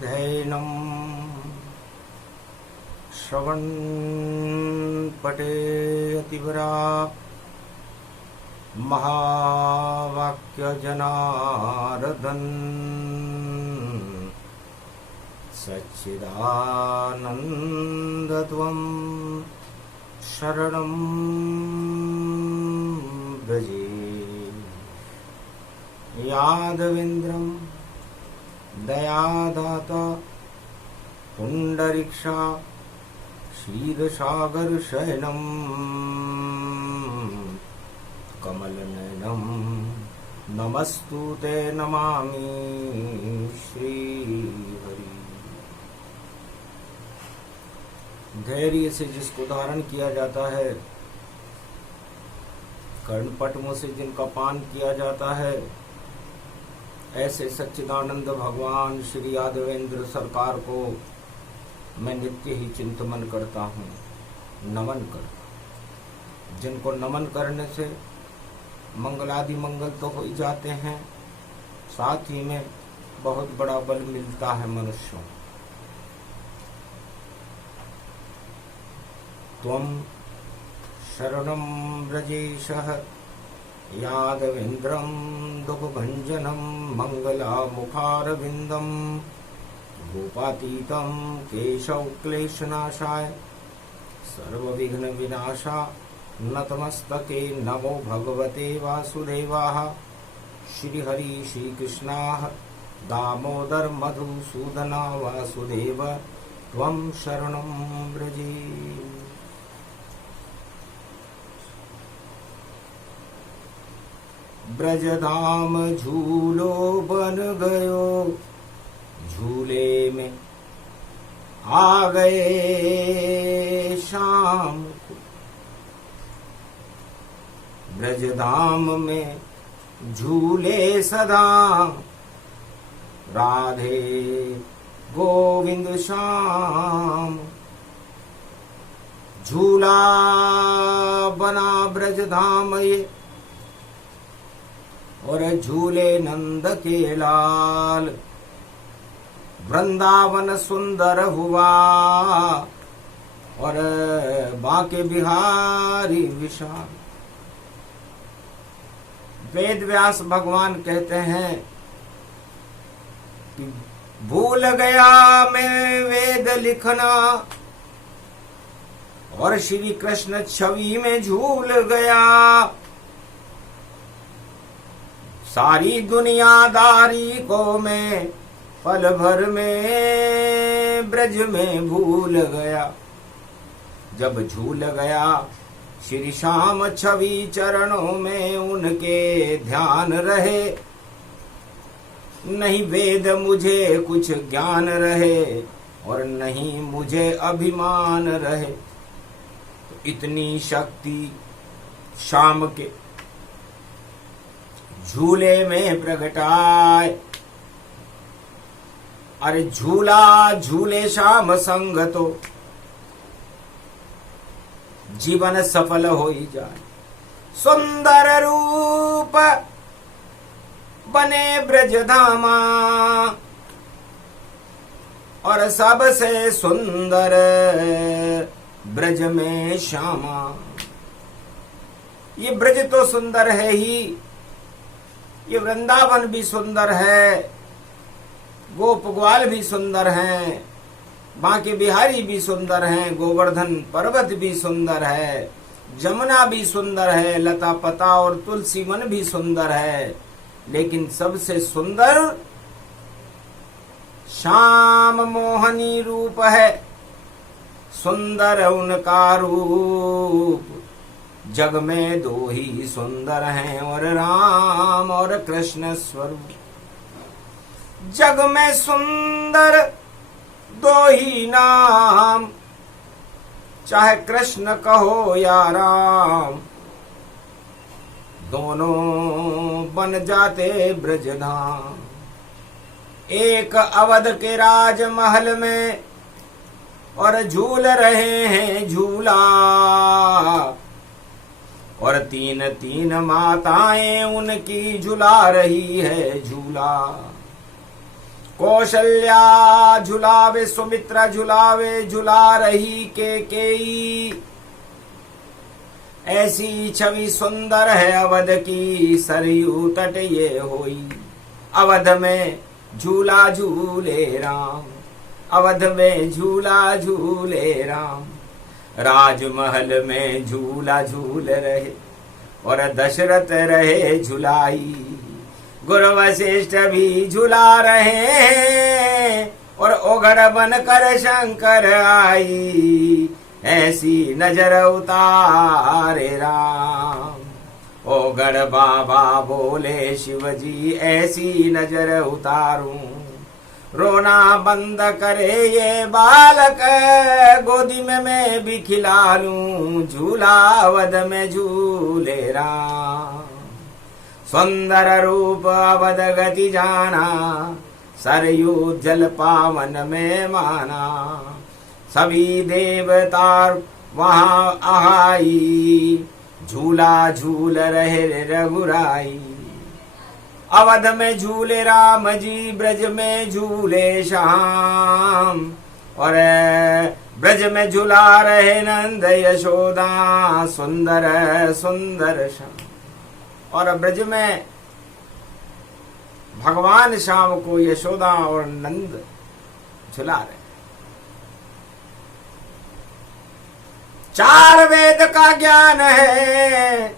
धैनम् श्रवणपटे अतिवरा महावाक्यजनार्दन सच्चिदानन्दत्वं शरणं व्रजे यादवेन्द्रं दयादाता पुण्डरीक्षा क्षीरसागरशयनं कमलनयनं नमस्तुते नमामि श्रीहरि। धैर्य से जिसको धारण किया जाता है, कर्णपट मुंह से जिनका पान किया जाता है, ऐसे सच्चिदानंद भगवान श्री यादवेंद्र सरकार को मैं नित्य ही चिंतन करता हूँ, नमन करता हूँ। जिनको नमन करने से मंगलादि मंगल तो हो ही जाते हैं, साथ ही में बहुत बड़ा बल मिलता है मनुष्यों। त्वं शरणं व्रजेशः यादवेन्द्रं दुःखभञ्जनं मङ्गलामुखारविन्दं गोपातीतं केशवक्लेशनाशाय सर्वविघ्नविनाशा नतमस्तके नमो भगवते वासुदेवाः। श्रीहरि श्रीकृष्णाः दामोदर मधुसूदना वासुदेव त्वं शरणं व्रजे। ब्रजधाम झूलो बन गयो, झूले में आ गए शाम को। ब्रजधाम में झूले सदा राधे गोविंद श्याम। झूला बना ब्रजधाम ये और झूले नंद के लाल। वृंदावन सुंदर हुआ और बांके बिहारी विशाल। वेद व्यास भगवान कहते हैं कि भूल गया मैं वेद लिखना और श्री कृष्ण छवि में झूल गया। सारी दुनियादारी को मैं पल भर में ब्रज में भूल गया। जब झूल गया श्री श्याम छवि चरणों में उनके ध्यान रहे। नहीं वेद मुझे कुछ ज्ञान रहे और नहीं मुझे अभिमान रहे। तो इतनी शक्ति श्याम के झूले में प्रगटाए। अरे झूला झूले श्याम संग तो जीवन सफल हो ही जाए। सुंदर रूप बने ब्रजधामा और सबसे सुंदर ब्रज में श्यामा। ये ब्रज तो सुंदर है ही, ये वृंदावन भी सुंदर है, गोप ग्वाल भी सुंदर हैं, बांके बिहारी भी सुंदर हैं, गोवर्धन पर्वत भी सुंदर है, जमुना भी सुंदर है, लता पता और तुलसी वन भी सुंदर है। लेकिन सबसे सुंदर श्याम मोहनी रूप है। सुंदर उनका रूप, जग में दो ही सुंदर हैं और राम और कृष्ण स्वरूप। जग में सुंदर दो ही नाम, चाहे कृष्ण कहो या राम, दोनों बन जाते ब्रजधाम। एक अवध के राजमहल में और झूल रहे हैं झूला, और तीन तीन माताएं उनकी झुला रही है झूला। कौशल्या झुलावे सुमित्रा झुलावे झुला रही केकेयी। ऐसी छवि सुंदर है अवध की सरयू तट ये होई। अवध में झूला झूले राम, अवध में झूला झूले राम। राजमहल में झूला झूल रहे और दशरथ रहे झुलाई। गुरु वशिष्ठ भी झुला रहे हैं और ओघड़ बनकर शंकर आई। ऐसी नजर उतारे राम। ओघड़ बाबा बोले शिवजी ऐसी नजर उतारूं। रोना बंद करे ये बालक गोदी में मैं भी खिला लूं। झूला अवध में झूले राम। सुंदर रूप अवध गति जाना सरयू जल पावन में माना। सभी देवता वहां आई झूला झूल रहे रघुराई। अवध में झूले राम जी ब्रज में झूले श्याम। और ब्रज में झूला रहे नंद यशोदा सुंदर सुंदर श्याम। और ब्रज में भगवान श्याम को यशोदा और नंद झुला रहे। चार वेद का ज्ञान है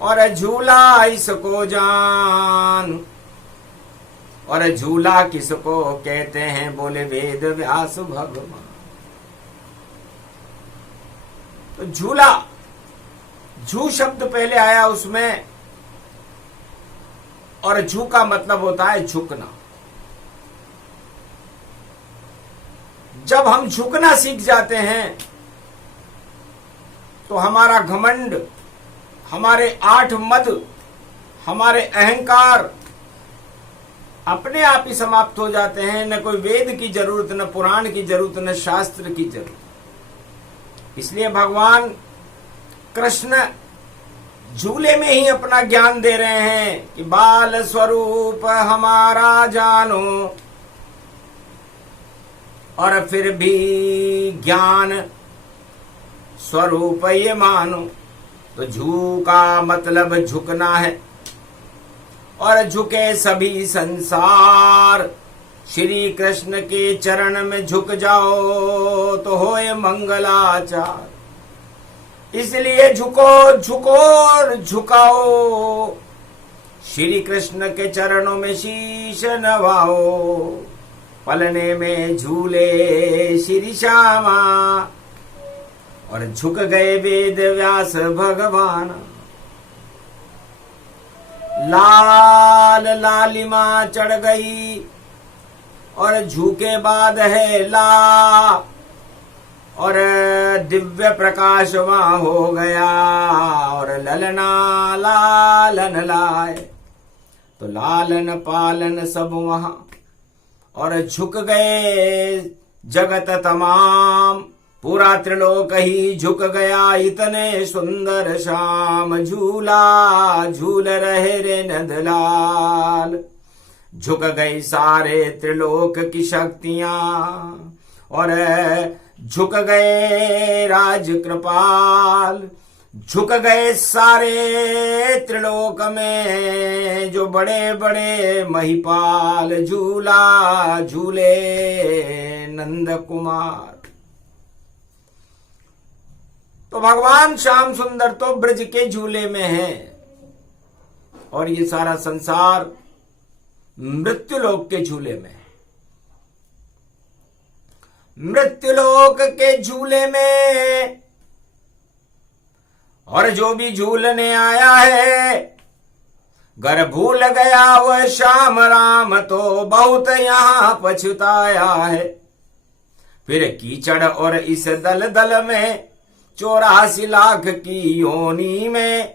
और झूला इसको जान। और झूला किसको कहते हैं बोले वेद व्यास भगवान। तो झूला, झू शब्द पहले आया उसमें, और झू का मतलब होता है झुकना। जब हम झुकना सीख जाते हैं तो हमारा घमंड, हमारे आठ मद, हमारे अहंकार अपने आप ही समाप्त हो जाते हैं। न कोई वेद की जरूरत, न पुराण की जरूरत, न शास्त्र की जरूरत। इसलिए भगवान कृष्ण झूले में ही अपना ज्ञान दे रहे हैं कि बाल स्वरूप हमारा जानो और फिर भी ज्ञान स्वरूप ये मानो। तो झू का मतलब झुकना है और झुके सभी संसार। श्री कृष्ण के चरण में झुक जाओ तो होए मंगलाचार। इसलिए झुको झुको और झुकाओ, श्री कृष्ण के चरणों में शीश नवाओ। पलने में झूले श्री श्यामा और झुक गए वेद व्यास भगवान। लाल लालिमा चढ़ गई और झुके बाद है ला, और दिव्य प्रकाश वहां हो गया और ललना लालन लाए। तो लालन पालन सब वहां और झुक गए जगत तमाम। पूरा त्रिलोक ही झुक गया इतने सुंदर श्याम। झूला झूल रहे रे नंदलाल। झुक गई सारे त्रिलोक की शक्तियां और झुक गए राज कृपाल। झुक गए सारे त्रिलोक में जो बड़े बड़े महिपाल। झूला झूले नंद कुमार। तो भगवान श्याम सुंदर तो ब्रज के झूले में है और ये सारा संसार मृत्युलोक के झूले में है। मृत्युलोक के झूले में और जो भी झूलने आया है, घर भूल गया वह श्याम राम तो बहुत यहां पछताया है। फिर कीचड़ और इस दल दल में 84 लाख की योनी में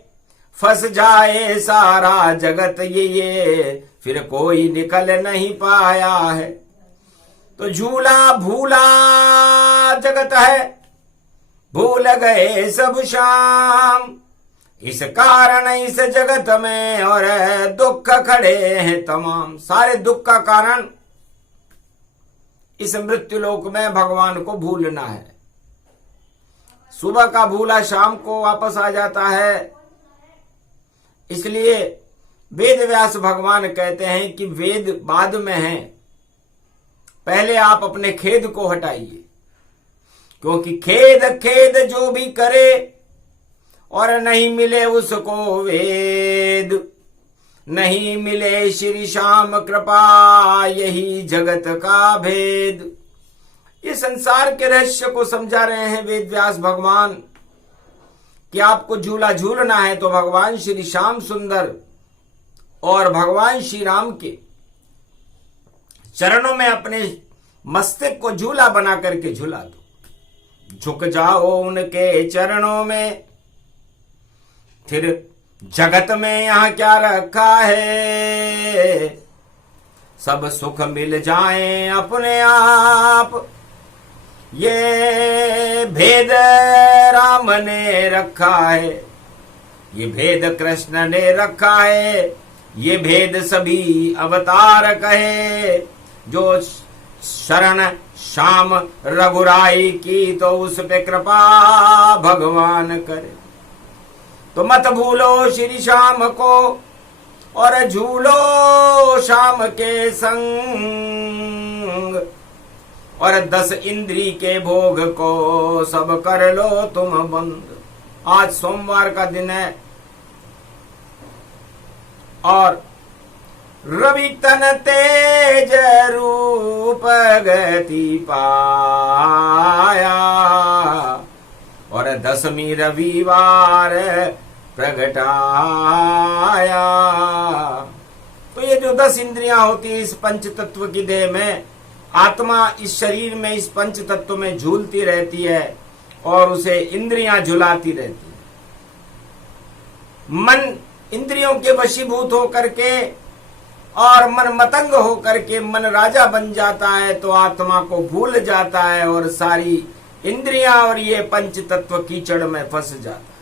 फंस जाए सारा जगत ये फिर कोई निकल नहीं पाया है। तो झूला भूला जगत है, भूल गए सब शाम। इस कारण इस जगत में और दुख खड़े हैं तमाम। सारे दुख का कारण इस मृत्यु लोक में भगवान को भूलना है। सुबह का भूला शाम को वापस आ जाता है। इसलिए वेद व्यास भगवान कहते हैं कि वेद बाद में है, पहले आप अपने खेद को हटाइए, क्योंकि खेद खेद जो भी करे और नहीं मिले उसको वेद, नहीं मिले श्री श्याम कृपा, यही जगत का भेद। ये संसार के रहस्य को समझा रहे हैं वेद व्यास भगवान कि आपको झूला झूलना है तो भगवान श्री श्याम सुंदर और भगवान श्री राम के चरणों में अपने मस्तक को झूला बना करके झूला दो। झुक जाओ उनके चरणों में, फिर जगत में यहां क्या रखा है, सब सुख मिल जाए अपने आप। ये भेद राम ने रखा है, ये भेद कृष्ण ने रखा है, ये भेद सभी अवतार कहे। जो शरण श्याम रघुराई की तो उस पे कृपा भगवान करे। तो मत भूलो श्री श्याम को और झूलो श्याम के संग, और 10 इंद्री के भोग को सब कर लो तुम बंद। आज सोमवार का दिन है और रवि तन तेज रूप गति पाया, और 10वीं रविवार प्रगटाया। तो ये जो 10 इंद्रियां होती है इस पंच तत्व की देह में, आत्मा इस शरीर में इस पंच तत्व में झूलती रहती है और उसे इंद्रियां झुलाती रहती है। मन इंद्रियों के वशीभूत होकर के और मन मतंग होकर के मन राजा बन जाता है, तो आत्मा को भूल जाता है और सारी इंद्रियां और ये पंच तत्व कीचड़ में फंस जाता है।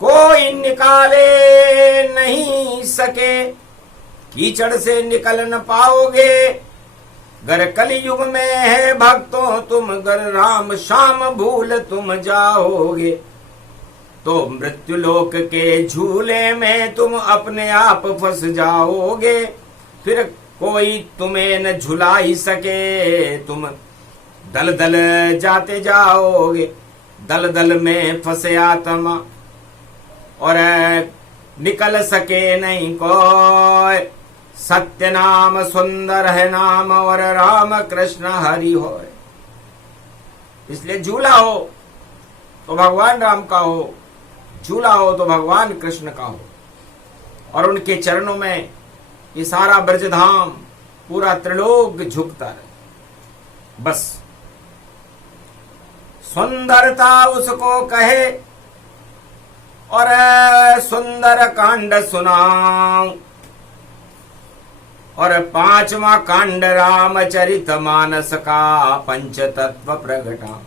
कोई निकाले नहीं सके, कीचड़ से निकल न पाओगे। गर कलयुग में है भक्तों तुम, गर राम श्याम भूल तुम जाओगे। तो मृत्यु लोक के झूले में तुम अपने आप फंस जाओगे, फिर कोई तुम्हें न झुला ही सके। तुम दल दल जाते जाओगे, दल दल में फंसे आत्मा और निकल सके नहीं कोई। सत्य नाम सुंदर है नाम और राम कृष्ण हरि हो। इसलिए झूला हो तो भगवान राम का हो, झूला हो तो भगवान कृष्ण का हो, और उनके चरणों में ये सारा ब्रजधाम पूरा त्रिलोक झुकता रहे। बस सुंदरता उसको कहे और सुंदर कांड सुनाऊं, और 5वां कांड रामचरित मानस का पंच तत्व प्रगटा।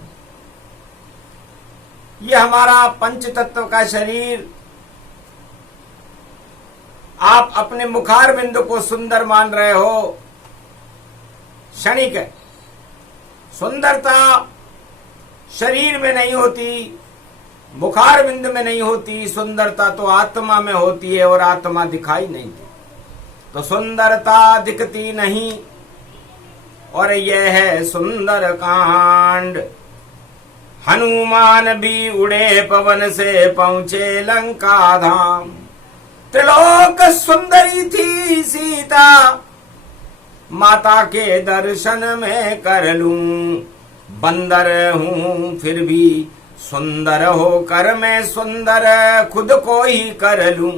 ये हमारा पंच तत्व का शरीर, आप अपने मुखार बिंदु को सुंदर मान रहे हो, क्षणिक है। सुंदरता शरीर में नहीं होती, मुखार बिंदु में नहीं होती, सुंदरता तो आत्मा में होती है और आत्मा दिखाई नहीं देती। तो सुंदरता दिखती नहीं, और यह है सुंदर कांड। हनुमान भी उड़े पवन से पहुंचे लंका धाम। त्रिलोक सुंदरी थी सीता, माता के दर्शन में कर लूं। बंदर हूं फिर भी सुंदर होकर मैं सुंदर खुद को ही कर लूं।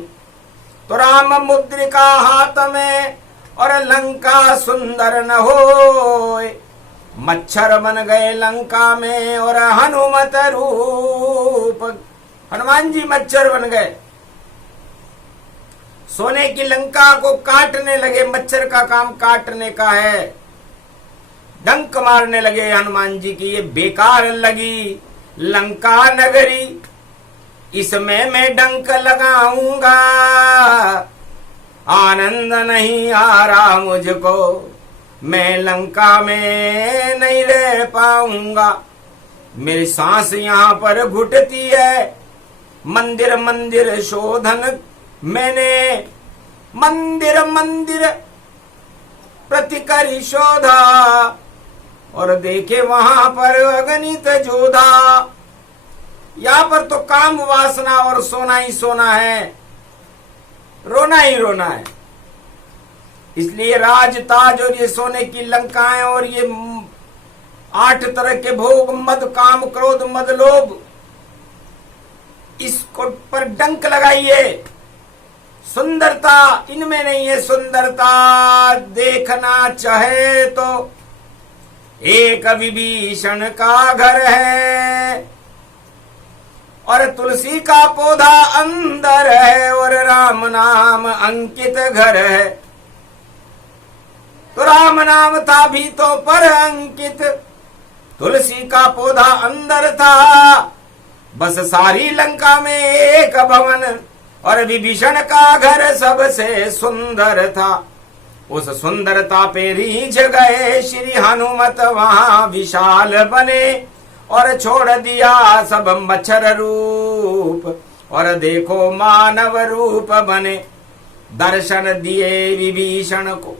तो राम मुद्रिका हाथ में और लंका सुंदर न होए। मच्छर बन गए लंका में और हनुमत रूप। हनुमान जी मच्छर बन गए, सोने की लंका को काटने लगे। मच्छर का काम काटने का है। डंक मारने लगे हनुमान जी की, ये बेकार लगी लंका नगरी इसमें मैं डंक लगाऊंगा, आनंद नहीं आ रहा मुझको, मैं लंका में नहीं रह पाऊंगा। मेरी सांस यहाँ पर घुटती है, मंदिर मंदिर शोधन मैंने मंदिर मंदिर प्रतिकरी शोधा, और देखे वहां पर अगणित जोधा। यहाँ पर तो काम वासना और सोना ही सोना है, रोना ही रोना है। इसलिए राज ताज और ये सोने की लंकाएं और ये 8 तरह के भोग, मद काम क्रोध मद लोभ, इसको पर डंक लगाइए। सुंदरता इनमें नहीं है, सुंदरता देखना चाहे तो एक विभीषण का घर है, और तुलसी का पौधा अंदर है, और राम नाम अंकित घर है। तो राम नाम था भी तो पर अंकित, तुलसी का पौधा अंदर था, बस सारी लंका में एक भवन, और विभीषण का घर सबसे सुंदर था। उस सुंदरता पे रीझ गए श्री हनुमत, वहां विशाल बने, और छोड़ दिया सब मच्छर रूप, और देखो मानव रूप बने। दर्शन दिए विभीषण को,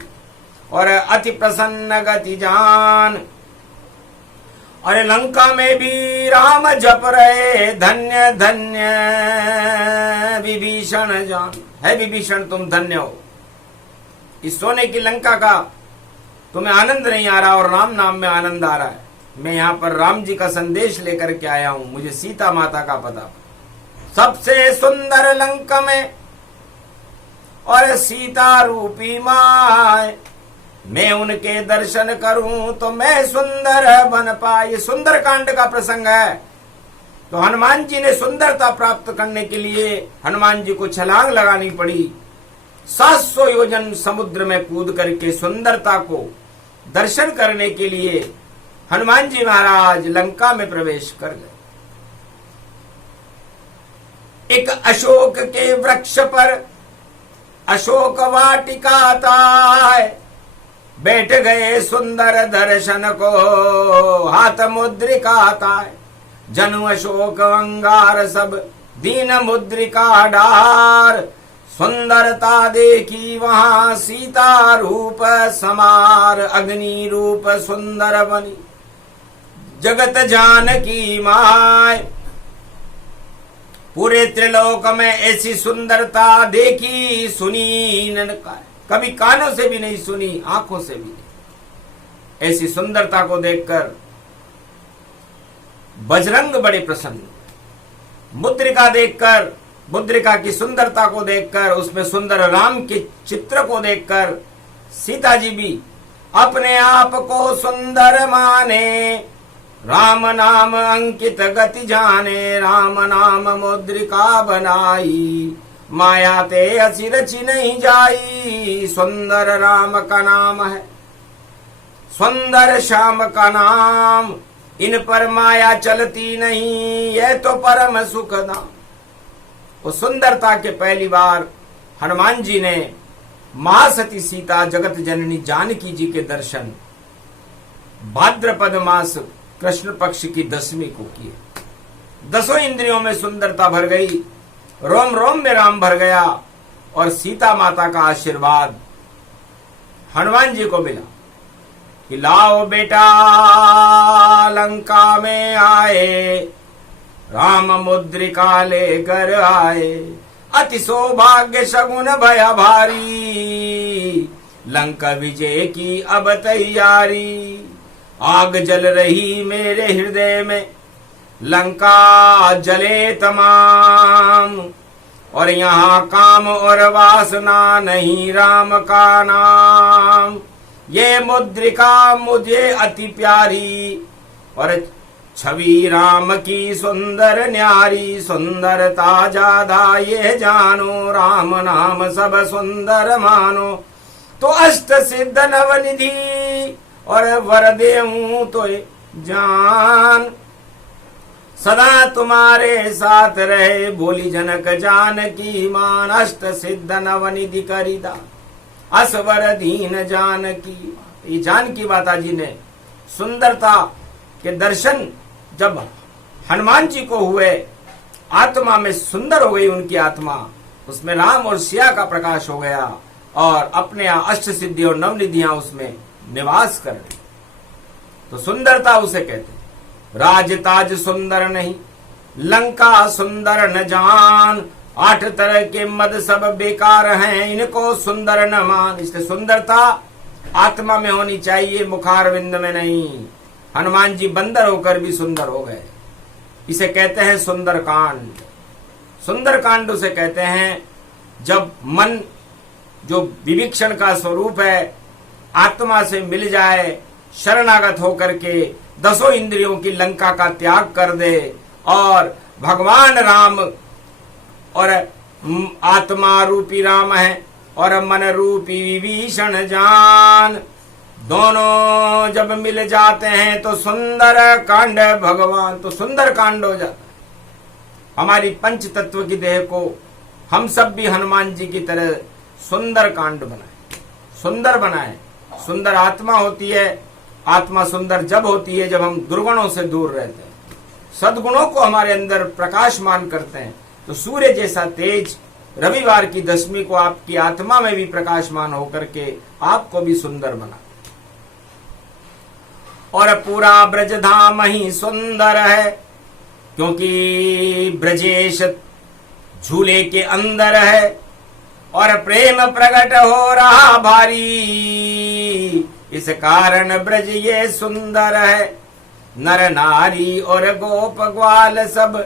और अति प्रसन्न गति जान, और लंका में भी राम जप रहे, धन्य धन्य विभीषण जान। है विभीषण तुम धन्य हो, इस सोने की लंका का तुम्हें आनंद नहीं आ रहा और राम नाम में आनंद आ रहा है। मैं यहाँ पर राम जी का संदेश लेकर के आया हूं, मुझे सीता माता का पता। सबसे सुंदर लंका में और सीता रूपी माए, मैं उनके दर्शन करूं तो मैं सुंदर बन पाए। सुंदर कांड का प्रसंग है। तो हनुमान जी ने सुंदरता प्राप्त करने के लिए हनुमान जी को छलांग लगानी पड़ी। 700 योजन समुद्र में कूद करके सुंदरता को दर्शन करने के लिए हनुमान जी महाराज लंका में प्रवेश कर गए। एक अशोक के वृक्ष पर अशोक वाटिका ताय, बैठ गए सुंदर दर्शन को हाथ मुद्रिका ताय। जनु अशोक अंगार सब दीन मुद्रिका डार, सुंदरता देखी वहां सीता रूप समार। अग्नि रूप सुंदर बनी जगत जानकी माय, पूरे त्रिलोक में ऐसी सुंदरता देखी सुनी न कभी कानों से भी नहीं सुनी, आंखों से भी नहीं। ऐसी सुंदरता को देखकर बजरंग बड़े प्रसन्न, मुद्रिका देखकर, मुद्रिका की सुंदरता को देखकर, उसमें सुंदर राम के चित्र को देखकर सीता जी भी अपने आप को सुंदर माने। राम नाम अंकित गति जाने, राम नाम मुद्रिका बनाई। माया ते असी रची नहीं जाई, सुंदर राम का नाम है, सुंदर श्याम का नाम। इन पर माया चलती नहीं, यह तो परम सुख दाम। वो सुंदरता के पहली बार हनुमान जी ने महासती सीता जगत जननी जानकी जी के दर्शन भाद्रपद मास कृष्ण पक्ष की 10वीं को किए। 10 इंद्रियों में सुंदरता भर गई, रोम रोम में राम भर गया, और सीता माता का आशीर्वाद हनुमान जी को मिला कि लाओ बेटा लंका में आए, राम मुद्रिका लेकर आए। अति सौभाग्य शगुन भया भारी, लंका विजय की अब तैयारी। आग जल रही मेरे हृदय में, लंका जले तमाम, और यहाँ काम और वासना नहीं राम का नाम। ये मुद्रिका मुझे अति प्यारी, और छवि राम की सुंदर न्यारी। सुंदरता ज्यादा ये जानो, राम नाम सब सुंदर मानो। तो अष्ट सिद्ध नवनिधि और वर देऊं तो जान, सदा तुम्हारे साथ रहे, बोली जनक जानकी मान, अष्ट सिद्ध नवनिधि करिदा, असवर दीन जानकी। ये जानकी माता जी ने सुंदरता के दर्शन जब हनुमान जी को हुए, आत्मा में सुंदर हो गई उनकी आत्मा, उसमें राम और सिया का प्रकाश हो गया और अपने अष्ट सिद्धि और नवनिधियां उसमें निवास कर रही। तो सुंदरता उसे कहते हैं। राज ताज सुंदर नहीं, लंका सुंदर न जान, 8 तरह के मद सब बेकार हैं, इनको सुंदर न मान। इसलिए सुंदरता आत्मा में होनी चाहिए, मुखार विंद में नहीं। हनुमान जी बंदर होकर भी सुंदर हो गए। इसे कहते हैं सुंदर कांड। सुंदर कांड उसे कहते हैं जब मन, जो विविक्षण का स्वरूप है, आत्मा से मिल जाए, शरणागत होकर के 10 इंद्रियों की लंका का त्याग कर दे और भगवान राम और आत्मा रूपी राम है और मन रूपी विभीषण जान, दोनों जब मिल जाते हैं तो सुंदर कांड भगवान। तो सुंदर कांड हो जाता है। हमारी पंच तत्व की देह को हम सब भी हनुमान जी की तरह सुंदर कांड बनाए, सुंदर बनाए। सुंदर आत्मा होती है। आत्मा सुंदर जब होती है जब हम दुर्गुणों से दूर रहते हैं, सद्गुणों को हमारे अंदर प्रकाशमान करते हैं। तो सूर्य जैसा तेज रविवार की दशमी को आपकी आत्मा में भी प्रकाशमान होकर के आपको भी सुंदर बना। और पूरा ब्रजधाम ही सुंदर है, क्योंकि ब्रजेश झूले के अंदर है और प्रेम प्रकट हो रहा भारी, इस कारण ब्रज ये सुंदर है। नर नारी और गोप ग्वाल सब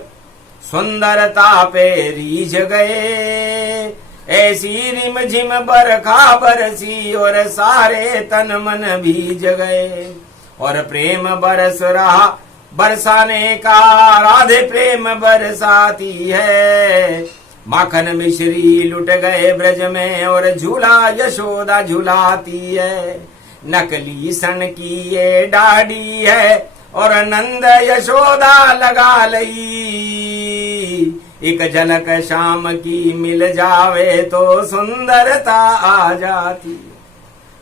सुंदरता पे रीझ गए, ऐसी रिम झिम बरखा बरसी और सारे तन मन भीज गए। और प्रेम बरस रहा बरसाने का, राधे प्रेम बरसाती है। माखन मिश्री लुट गए ब्रज में और झूला यशोदा झुलाती है। नकली सन की ये डाढ़ी है और नंद यशोदा लगा लई, एक झलक शाम की मिल जावे तो सुंदरता आ जाती।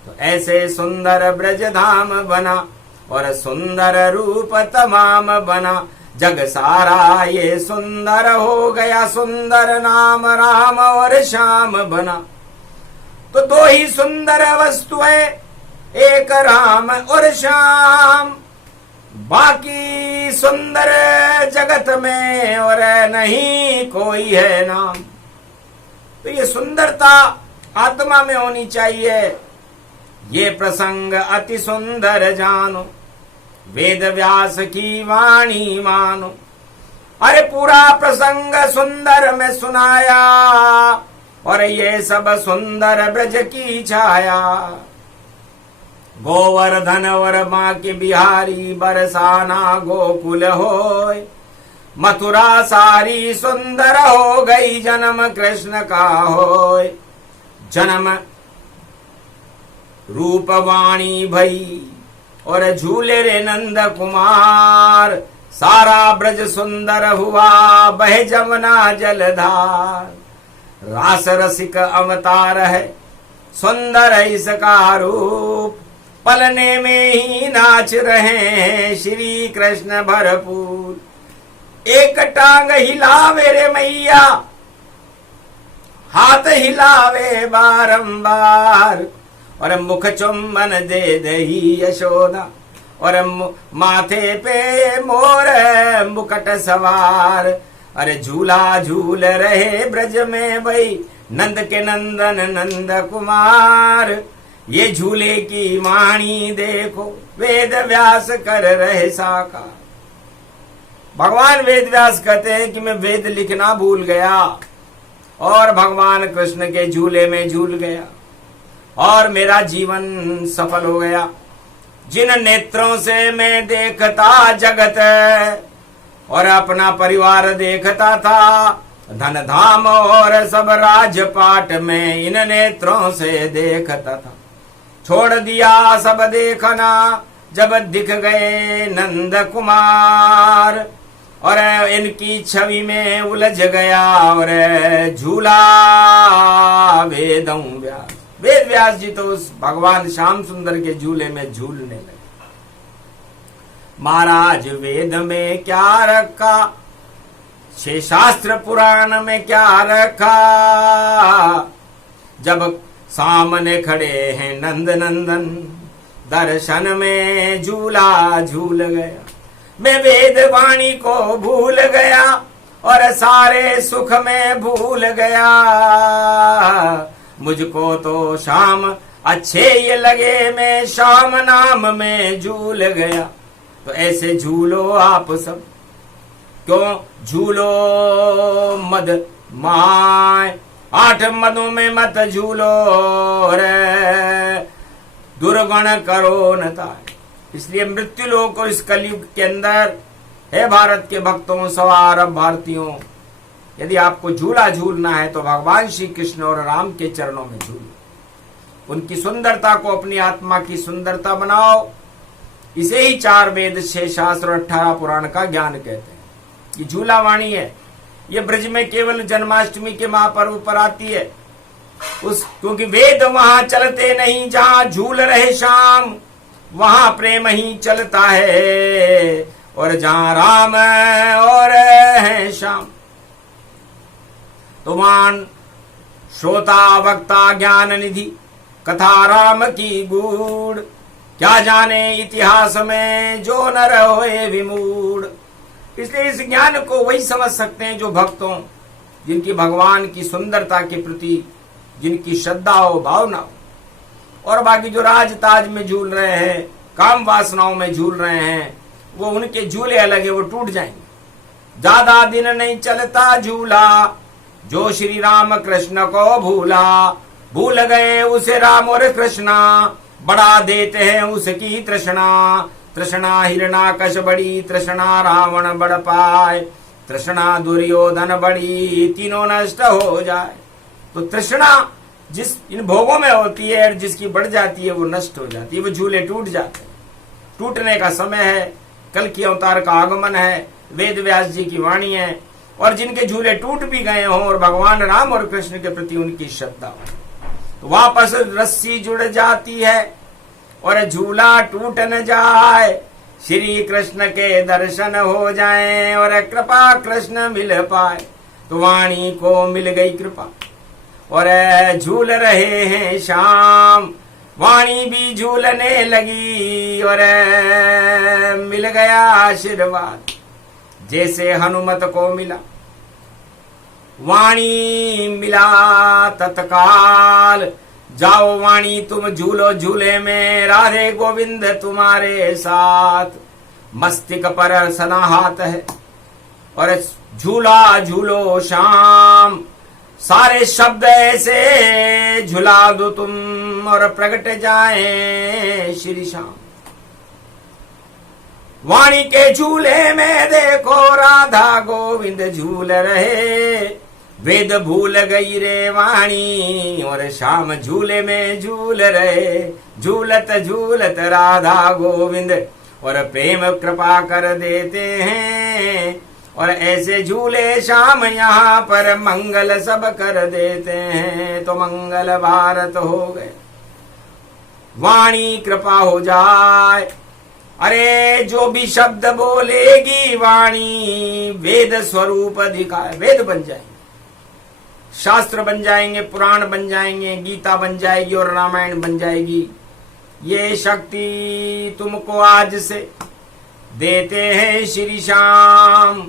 तो ऐसे सुंदर ब्रज धाम बना और सुंदर रूप तमाम बना। जग सारा ये सुंदर हो गया, सुंदर नाम राम और श्याम बना। तो 2 ही सुंदर वस्तु है, एक राम और श्याम, बाकी सुंदर जगत में और नहीं कोई है नाम। तो ये सुंदरता आत्मा में होनी चाहिए। ये प्रसंग अति सुंदर जानो, वेद व्यास की वाणी मानो। अरे पूरा प्रसंग सुंदर में सुनाया और ये सब सुंदर ब्रज की छाया। गोवर्धन और बांके बिहारी बरसाना गोकुल होय, मथुरा सारी सुंदर हो गई जन्म कृष्ण का होय। जन्म रूपवाणी भई और झूले रे नंद कुमार, सारा ब्रज सुंदर हुआ बह जमुना जलधार। रास रसिक अवतार है सुंदर इसका रूप, पलने में ही नाच रहे हैं श्री कृष्ण भरपूर। एक टांग हिलावे रे मैया, हाथ हिलावे बारंबार, और मुख चुम्बन दे दही यशोदा, और माथे पे मोर मुकुट सवार। अरे झूला झूल रहे ब्रज में भाई नंद के नंदन नंद कुमार। ये झूले की वाणी देखो वेद व्यास कर रहे साकार। भगवान वेद व्यास कहते हैं कि मैं वेद लिखना भूल गया और भगवान कृष्ण के झूले में झूल गया और मेरा जीवन सफल हो गया। जिन नेत्रों से मैं देखता जगत और अपना परिवार देखता था, धन धाम और सब राजपाट में इन नेत्रों से देखता था। छोड़ दिया सब देखना जब दिख गए नंद कुमार, और इनकी छवि में उलझ गया और झूला वेदं व्यास। वेद व्यास जी तो उस भगवान श्याम सुंदर के झूले में झूलने लगे। महाराज वेद में क्या रखा, छह शास्त्र पुराण में क्या रखा, जब सामने खड़े हैं नंद नंदन, दर्शन में झूला झूल गया। मैं वेद वाणी को भूल गया और सारे सुख में भूल गया। मुझको तो शाम अच्छे ये लगे, मैं शाम नाम में झूल गया। तो ऐसे झूलो आप सब, क्यों झूलो मद माय, 8 मदों में मत झूलो रे, दुर्गुण करो न ताय। इसलिए मृत्यु लोक और इस कलयुग के अंदर हे भारत के भक्तों, सवार अरब भारतीयों, यदि आपको झूला झूलना है तो भगवान श्री कृष्ण और राम के चरणों में झूलो। उनकी सुंदरता को अपनी आत्मा की सुंदरता बनाओ। इसे ही 4 वेद, 6 शास्त्र और 18 पुराण का ज्ञान कहते हैं। ये झूला वाणी है। ये ब्रज में केवल जन्माष्टमी के महापर्व पर आती है। क्योंकि वेद वहां चलते नहीं जहां झूल रहे श्याम, वहां प्रेम ही चलता है। और जहां राम और है श्याम, तो मान श्रोता वक्ता ज्ञान निधि, कथा राम की गूढ़, क्या जाने इतिहास में जो नर होए विमूढ़। इसलिए इस ज्ञान को वही समझ सकते हैं जो भक्तों, जिनकी भगवान की सुंदरता के प्रति जिनकी श्रद्धा हो, भावना हो। और बाकी जो राज ताज में झूल रहे हैं, काम वासनाओं में झूल रहे हैं, वो उनके झूले अलग है, वो टूट जाएंगे। ज्यादा दिन नहीं चलता झूला, जो श्री राम कृष्ण को भूला। भूल गए उसे राम और कृष्णा, बढ़ा देते हैं उसकी तृष्णा। तृष्णा हिरणाकश बड़ी, तृष्णा रावण बढ़ पाए, तृष्णा दुर्योधन बड़ी, तीनों नष्ट हो जाए। तो तृष्णा जिस इन भोगों में होती है और जिसकी बढ़ जाती है वो नष्ट हो जाती है, वो झूले टूट जाते हैं। टूटने का समय है, कल की अवतार का आगमन है, वेद व्यास जी की वाणी है। और जिनके झूले टूट भी गए हों और भगवान राम और कृष्ण के प्रति उनकी श्रद्धा हो, तो वापस रस्सी जुड़ जाती है और झूला टूट न जाए। श्री कृष्ण के दर्शन हो जाएं और कृपा कृष्ण मिल पाए। तो वाणी को मिल गई कृपा और झूल रहे हैं श्याम, वाणी भी झूलने लगी और मिल गया आशीर्वाद। जैसे हनुमत को मिला वाणी, मिला तत्काल। जाओ वाणी तुम झूलो झूले में, राधे गोविंद तुम्हारे साथ। मस्तिष्क पर सदा हाथ है और झूला झूलो श्याम। सारे शब्द ऐसे झुला दो तुम और प्रगट जाए श्री श्याम। वाणी के झूले में देखो राधा गोविंद झूल रहे। वेद भूल गई रे वाणी और श्याम झूले में झूल रहे। झूलत झूलत राधा गोविंद और प्रेम कृपा कर देते हैं। और ऐसे झूले श्याम यहाँ पर मंगल सब कर देते हैं। तो मंगल भारत हो गए, वाणी कृपा हो जाए। अरे जो भी शब्द बोलेगी वाणी, वेद स्वरूप दिखाए। वेद बन जाएंगे, शास्त्र बन जाएंगे, पुराण बन जाएंगे, गीता बन जाएगी और रामायण बन जाएगी। ये शक्ति तुमको आज से देते हैं श्री श्याम।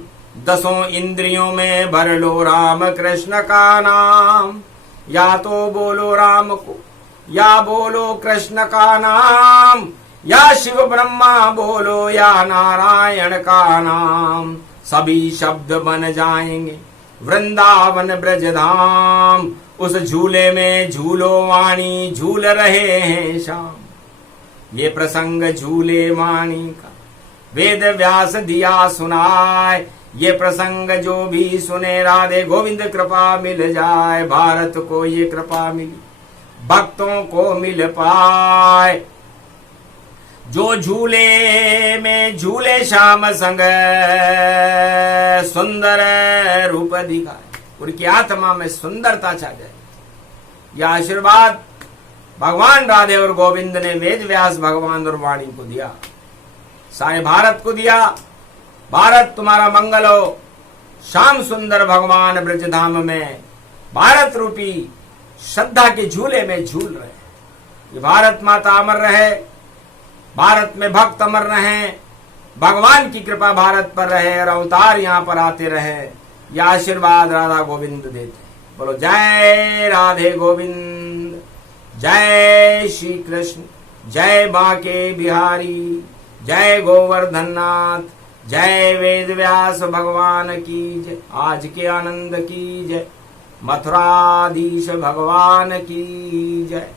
10 इंद्रियों में भर लो राम कृष्ण का नाम। या तो बोलो राम को या बोलो कृष्ण का नाम, या शिव ब्रह्मा बोलो या नारायण का नाम। सभी शब्द बन जाएंगे वृंदावन ब्रज धाम। उस झूले में झूलो वाणी, झूल रहे हैं श्याम। ये प्रसंग झूले वाणी का वेद व्यास दिया सुनाए। ये प्रसंग जो भी सुने राधे गोविंद कृपा मिल जाए। भारत को ये कृपा मिली, भक्तों को मिल पाए। जो झूले में झूले श्याम संग सुंदर रूप दिखाए, उनकी आत्मा में सुंदरता छा जाए। यह आशीर्वाद भगवान राधे और गोविंद ने वेद व्यास भगवान और वाणी को दिया, सारे भारत को दिया। भारत तुम्हारा मंगल हो। श्याम सुंदर भगवान ब्रजधाम में भारत रूपी श्रद्धा के झूले में झूल रहे। ये भारत माता अमर रहे, भारत में भक्त अमर रहे, भगवान की कृपा भारत पर रहे और अवतार यहाँ पर आते रहे। यह आशीर्वाद राधा गोविंद देते। बोलो जय राधे गोविंद, जय श्री कृष्ण, जय बांके बिहारी, जय गोवर्धन नाथ, जय वेद व्यास भगवान की जय। आज के आनंद की जय, मथुराधीश भगवान की जय।